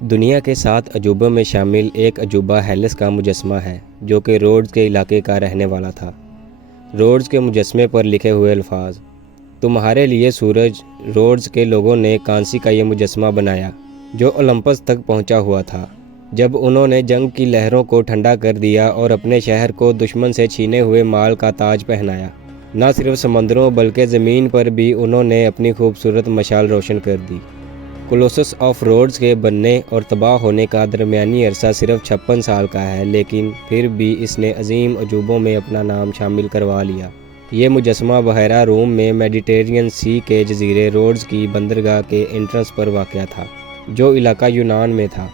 دنیا کے 7 عجوبوں میں شامل ایک عجوبہ ہیلس کا مجسمہ ہے جو کہ روڈز کے علاقے کا رہنے والا تھا۔ روڈز کے مجسمے پر لکھے ہوئے الفاظ: تمہارے لیے سورج، روڈز کے لوگوں نے کانسی کا یہ مجسمہ بنایا جو اولمپس تک پہنچا ہوا تھا۔ جب انہوں نے جنگ کی لہروں کو ٹھنڈا کر دیا اور اپنے شہر کو دشمن سے چھینے ہوئے مال کا تاج پہنایا، نہ صرف سمندروں بلکہ زمین پر بھی انہوں نے اپنی خوبصورت مشال روشن کر دی۔ کولوسس آف روڈز کے بننے اور تباہ ہونے کا درمیانی عرصہ صرف 56 سال کا ہے، لیکن پھر بھی اس نے عظیم عجوبوں میں اپنا نام شامل کروا لیا۔ یہ مجسمہ بحیرہ روم میں میڈیٹرینین سی کے جزیرے روڈز کی بندرگاہ کے انٹرنس پر واقع تھا، جو علاقہ یونان میں تھا۔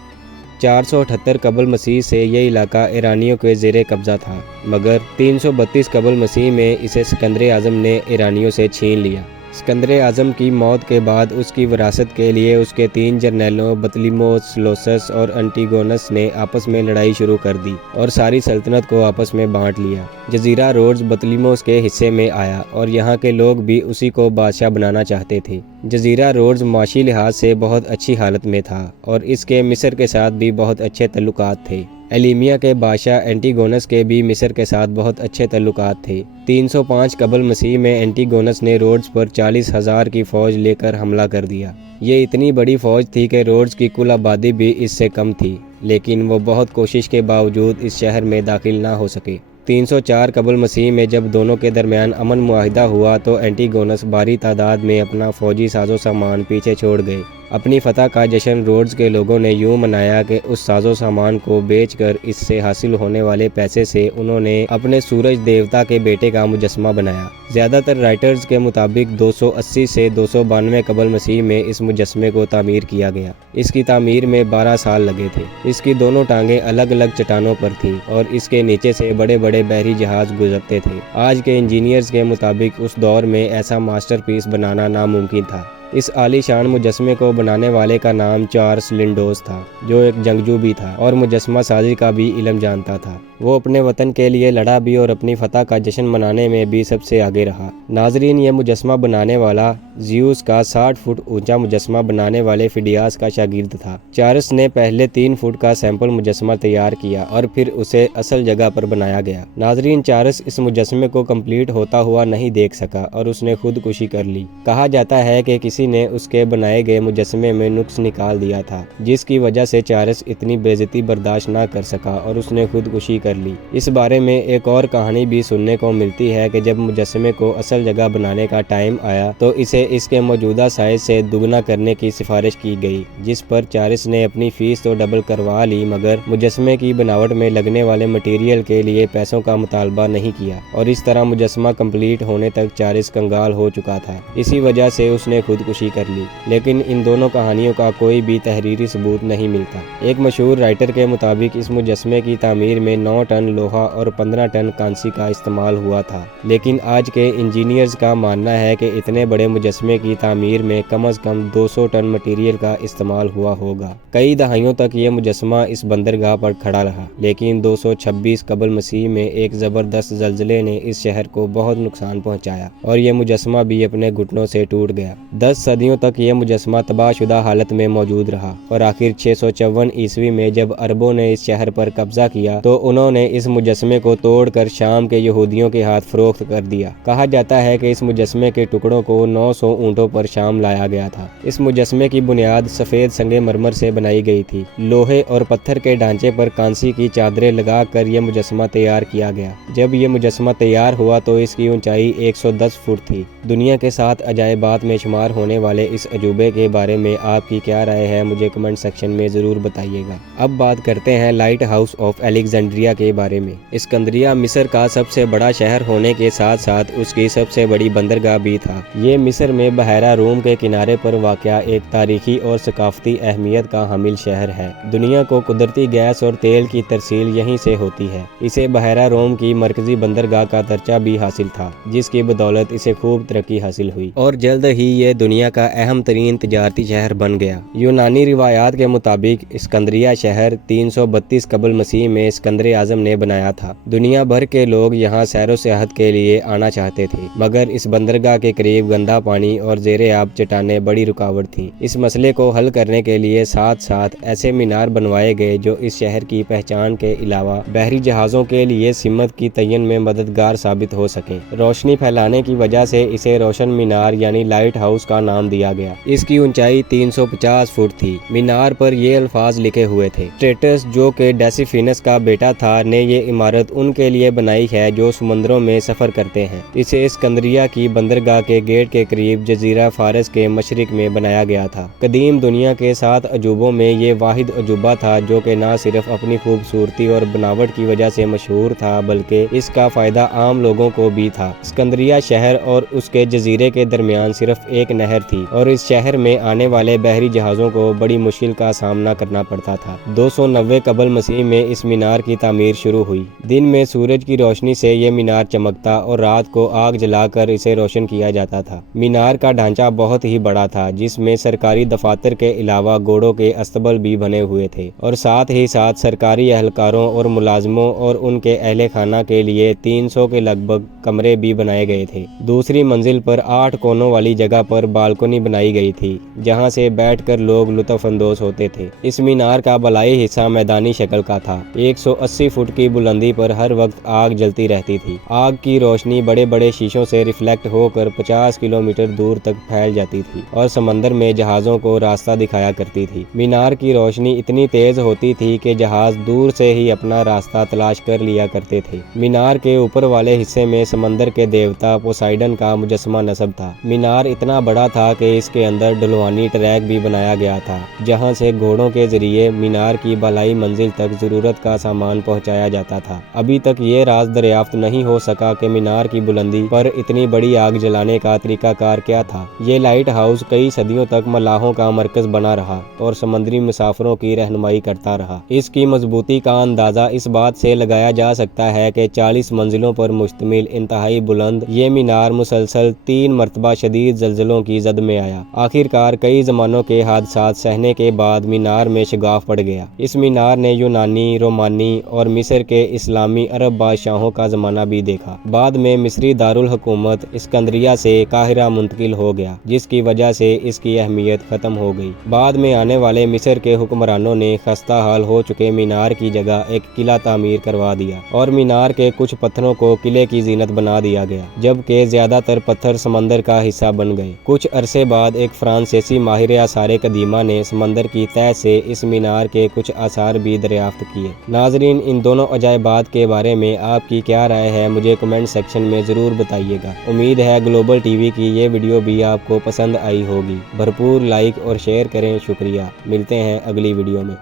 478 قبل مسیح سے یہ علاقہ ایرانیوں کے زیر قبضہ تھا، مگر 332 قبل مسیح میں اسے سکندر اعظم نے ایرانیوں سے چھین لیا۔ سکندر اعظم کی موت کے بعد اس کی وراثت کے لیے اس کے 3 جرنیلوں بطلیموس، سلوسس اور انٹیگونس نے آپس میں لڑائی شروع کر دی اور ساری سلطنت کو آپس میں بانٹ لیا۔ جزیرہ روڈز بطلیموس کے حصے میں آیا اور یہاں کے لوگ بھی اسی کو بادشاہ بنانا چاہتے تھے۔ جزیرہ روڈز معاشی لحاظ سے بہت اچھی حالت میں تھا اور اس کے مصر کے ساتھ بھی بہت اچھے تعلقات تھے۔ ایلیمیا کے بادشاہ اینٹیگونس کے بھی مصر کے ساتھ بہت اچھے تعلقات تھے۔ 305 قبل مسیح میں اینٹیگونس نے روڈز پر 40,000 کی فوج لے کر حملہ کر دیا۔ یہ اتنی بڑی فوج تھی کہ روڈز کی کل آبادی بھی اس سے کم تھی، لیکن وہ بہت کوشش کے باوجود اس شہر میں داخل نہ ہو سکے۔ 304 قبل مسیح میں جب دونوں کے درمیان امن معاہدہ ہوا تو اینٹیگونس بھاری تعداد میں اپنا فوجی ساز و سامان پیچھے چھوڑ گئے۔ اپنی فتح کا جشن روڈز کے لوگوں نے یوں منایا کہ اس ساز و سامان کو بیچ کر اس سے حاصل ہونے والے پیسے سے انہوں نے اپنے سورج دیوتا کے بیٹے کا مجسمہ بنایا۔ زیادہ تر رائٹرز کے مطابق 280 سے 292 قبل مسیح میں اس مجسمے کو تعمیر کیا گیا۔ اس کی تعمیر میں 12 سال لگے تھے۔ اس کی دونوں ٹانگیں الگ الگ چٹانوں پر تھیں اور اس کے نیچے سے بڑے بڑے بحری جہاز گزرتے تھے۔ آج کے انجینئرز کے مطابق اس دور میں ایسا ماسٹر پیس بنانا ناممکن تھا۔ اس عالی شان مجسمے کو بنانے والے کا نام چارلس لنڈوز تھا، جو ایک جنگجو بھی تھا اور مجسمہ سازی کا بھی علم جانتا تھا۔ وہ اپنے وطن کے لیے لڑا بھی اور اپنی فتح کا جشن منانے میں بھی سب سے آگے رہا۔ ناظرین، یہ مجسمہ بنانے والا زیوس کا 60 فٹ اونچا مجسمہ بنانے والے فیڈیاس کا شاگرد تھا۔ چارلس نے پہلے 3 فٹ کا سیمپل مجسمہ تیار کیا اور پھر اسے اصل جگہ پر بنایا گیا۔ ناظرین، چارلس اس مجسمے کو کمپلیٹ ہوتا ہوا نہیں دیکھ سکا اور اس نے خودکشی کر لی۔ کہا جاتا ہے کہ کسی نے اس کے بنائے گئے مجسمے میں نقص نکال دیا تھا، جس کی وجہ سے چارلس اتنی بے عزتی برداشت نہ کر سکا اور اس نے خودکشی کر لی۔ اس بارے میں ایک اور کہانی بھی سننے کو ملتی ہے کہ جب مجسمے کو اصل جگہ بنانے کا ٹائم آیا تو اسے اس کے موجودہ سائز سے دگنا کرنے کی سفارش کی گئی، جس پر چارلس نے اپنی فیس تو ڈبل کروا لی مگر مجسمے کی بناوٹ میں لگنے والے مٹیریل کے لیے پیسوں کا مطالبہ نہیں کیا، اور اس طرح مجسمہ کمپلیٹ ہونے تک چارلس کنگال ہو چکا تھا۔ اسی وجہ سے اس نے خودکشی کر لی، لیکن ان دونوں کہانیوں کا کوئی بھی تحریری ثبوت نہیں ملتا۔ ایک مشہور رائٹر کے مطابق اس مجسمے کی تعمیر میں 9 ٹن لوہا اور 15 ٹن کانسی کا استعمال ہوا تھا، لیکن آج کے انجینئرز کا ماننا ہے کہ اتنے بڑے مجسمے کی تعمیر میں کم از کم 200 ٹن مٹیریل کا استعمال ہوا ہوگا۔ کئی دہائیوں تک یہ مجسمہ اس بندرگاہ پر کھڑا رہا، لیکن 226 قبل مسیح میں ایک زبردست زلزلے نے اس شہر کو بہت نقصان پہنچایا اور یہ مجسمہ بھی اپنے گھٹنوں سے ٹوٹ گیا۔ 10 صدیوں تک یہ مجسمہ تباہ شدہ حالت میں موجود رہا اور آخر 654 عیسوی میں جب عربوں نے اس شہر پر قبضہ کیا تو انہوں نے اس مجسمے کو توڑ کر شام کے یہودیوں کے ہاتھ فروخت کر دیا۔ کہا جاتا ہے کہ اس مجسمے کے ٹکڑوں کو 900 اونٹوں پر شام لایا گیا تھا۔ اس مجسمے کی بنیاد سفید سنگ مرمر سے بنائی گئی تھی۔ لوہے اور پتھر کے ڈھانچے پر کانسی کی چادریں لگا کر یہ مجسمہ تیار کیا گیا۔ جب یہ مجسمہ تیار ہوا تو اس کی اونچائی 110 فٹ تھی۔ دنیا کے 7 عجائبات میں شمار ہونے والے اس عجوبے کے بارے میں آپ کی کیا رائے ہے؟ مجھے کمنٹ سیکشن میں ضرور بتائیے گا۔ اب بات کرتے ہیں لائٹ ہاؤس آف الیگزینڈریا کے بارے میں۔ اسکندریہ مصر کا سب سے بڑا شہر ہونے کے ساتھ ساتھ اس کی سب سے بڑی بندرگاہ بھی تھا۔ یہ مصر میں بحیرہ روم کے کنارے پر واقع ایک تاریخی اور ثقافتی اہمیت کا حامل شہر ہے۔ دنیا کو قدرتی گیس اور تیل کی ترسیل یہیں سے ہوتی ہے۔ اسے بحیرہ روم کی مرکزی بندرگاہ کا درجہ بھی حاصل تھا، جس کی بدولت اسے خوب ترقی حاصل ہوئی اور جلد ہی یہ دنیا دنیا کا اہم ترین تجارتی شہر بن گیا۔ یونانی روایات کے مطابق اسکندریہ شہر 332 قبل مسیح میں اسکندر اعظم نے بنایا تھا۔ دنیا بھر کے لوگ یہاں سیر و سیاحت کے لیے آنا چاہتے تھے، مگر اس بندرگاہ کے قریب گندا پانی اور زیر آب چٹانیں بڑی رکاوٹ تھیں۔ اس مسئلے کو حل کرنے کے لیے ساتھ ساتھ ایسے مینار بنوائے گئے جو اس شہر کی پہچان کے علاوہ بحری جہازوں کے لیے سمت کی تعین میں مددگار ثابت ہو سکیں۔ روشنی پھیلانے کی وجہ سے اسے روشن مینار یعنی لائٹ ہاؤس کا نام دیا گیا۔ اس کی اونچائی 350 فٹ تھی۔ مینار پر یہ الفاظ لکھے ہوئے تھے: ٹریٹس، جو کہ ڈیسیفینس کا بیٹا تھا، نے یہ عمارت ان کے لیے بنائی ہے جو سمندروں میں سفر کرتے ہیں۔ اسے اسکندریہ کی بندرگاہ کے گیٹ کے قریب جزیرہ فارس کے مشرق میں بنایا گیا تھا۔ قدیم دنیا کے 7 عجوبوں میں یہ واحد عجوبہ تھا جو کہ نہ صرف اپنی خوبصورتی اور بناوٹ کی وجہ سے مشہور تھا بلکہ اس کا فائدہ عام لوگوں کو بھی تھا۔ اسکندریہ شہر اور اس کے جزیرے کے درمیان صرف ایک نہر تھی اور اس شہر میں آنے والے بحری جہازوں کو بڑی مشکل کا سامنا کرنا پڑتا تھا۔ 290 قبل مسیح میں اس مینار کی تعمیر شروع ہوئی۔ دن میں سورج کی روشنی سے یہ مینار چمکتا اور رات کو آگ جلا کر اسے روشن کیا جاتا تھا۔ مینار کا ڈھانچہ بہت ہی بڑا تھا، جس میں سرکاری دفاتر کے علاوہ گھوڑوں کے استبل بھی بنے ہوئے تھے اور ساتھ ہی ساتھ سرکاری اہلکاروں اور ملازموں اور ان کے اہل خانہ کے لیے 300 کے لگ بھگ کمرے بھی بنائے گئے تھے۔ دوسری منزل پر 8 کونوں والی جگہ پر بالکنی بنائی گئی تھی جہاں سے بیٹھ کر لوگ لطف اندوز ہوتے تھے۔ اس مینار کا بالائی حصہ میدانی شکل کا تھا۔ 180 فٹ کی بلندی پر ہر وقت آگ جلتی رہتی تھی۔ آگ کی روشنی بڑے بڑے شیشوں سے ریفلیکٹ ہو کر 50 کلومیٹر دور تک پھیل جاتی تھی اور سمندر میں جہازوں کو راستہ دکھایا کرتی تھی۔ مینار کی روشنی اتنی تیز ہوتی تھی کہ جہاز دور سے ہی اپنا راستہ تلاش کر لیا کرتے تھے۔ مینار کے اوپر والے حصے میں سمندر کے دیوتا پوسائیڈن کا مجسمہ نصب تھا۔ مینار اتنا بڑا تھا کہ اس کے اندر ڈھلوانی ٹریک بھی بنایا گیا تھا جہاں سے گھوڑوں کے ذریعے مینار کی بالائی منزل تک ضرورت کا سامان پہنچایا جاتا تھا۔ ابھی تک یہ راز دریافت نہیں ہو سکا کہ مینار کی بلندی پر اتنی بڑی آگ جلانے کا طریقہ کار کیا تھا۔ یہ لائٹ ہاؤس کئی صدیوں تک ملاحوں کا مرکز بنا رہا اور سمندری مسافروں کی رہنمائی کرتا رہا۔ اس کی مضبوطی کا اندازہ اس بات سے لگایا جا سکتا ہے کہ 40 منزلوں پر مشتمل انتہائی بلند یہ مینار مسلسل 3 مرتبہ شدید زلزلوں کی زد میں آیا۔ آخر کار کئی زمانوں کے حادثات سہنے کے بعد مینار میں شگاف پڑ گیا۔ اس مینار نے یونانی، رومانی اور مصر کے اسلامی عرب بادشاہوں کا زمانہ بھی دیکھا۔ بعد میں مصری دارالحکومت اسکندریہ سے قاہرہ منتقل ہو گیا، جس کی وجہ سے اس کی اہمیت ختم ہو گئی۔ بعد میں آنے والے مصر کے حکمرانوں نے خستہ حال ہو چکے مینار کی جگہ ایک قلعہ تعمیر کروا دیا اور مینار کے کچھ پتھروں کو قلعے کی زینت بنا دیا گیا، جبکہ زیادہ تر پتھر سمندر کا حصہ بن گئے۔ کچھ عرصے بعد ایک فرانسیسی ماہر آثار قدیمہ نے سمندر کی تہہ سے اس مینار کے کچھ آثار بھی دریافت کیے۔ ناظرین، ان دونوں عجائبات کے بارے میں آپ کی کیا رائے ہے مجھے کمنٹ سیکشن میں ضرور بتائیے گا۔ امید ہے گلوبل ٹی وی کی یہ ویڈیو بھی آپ کو پسند آئی ہوگی۔ بھرپور لائک اور شیئر کریں۔ شکریہ۔ ملتے ہیں اگلی ویڈیو میں۔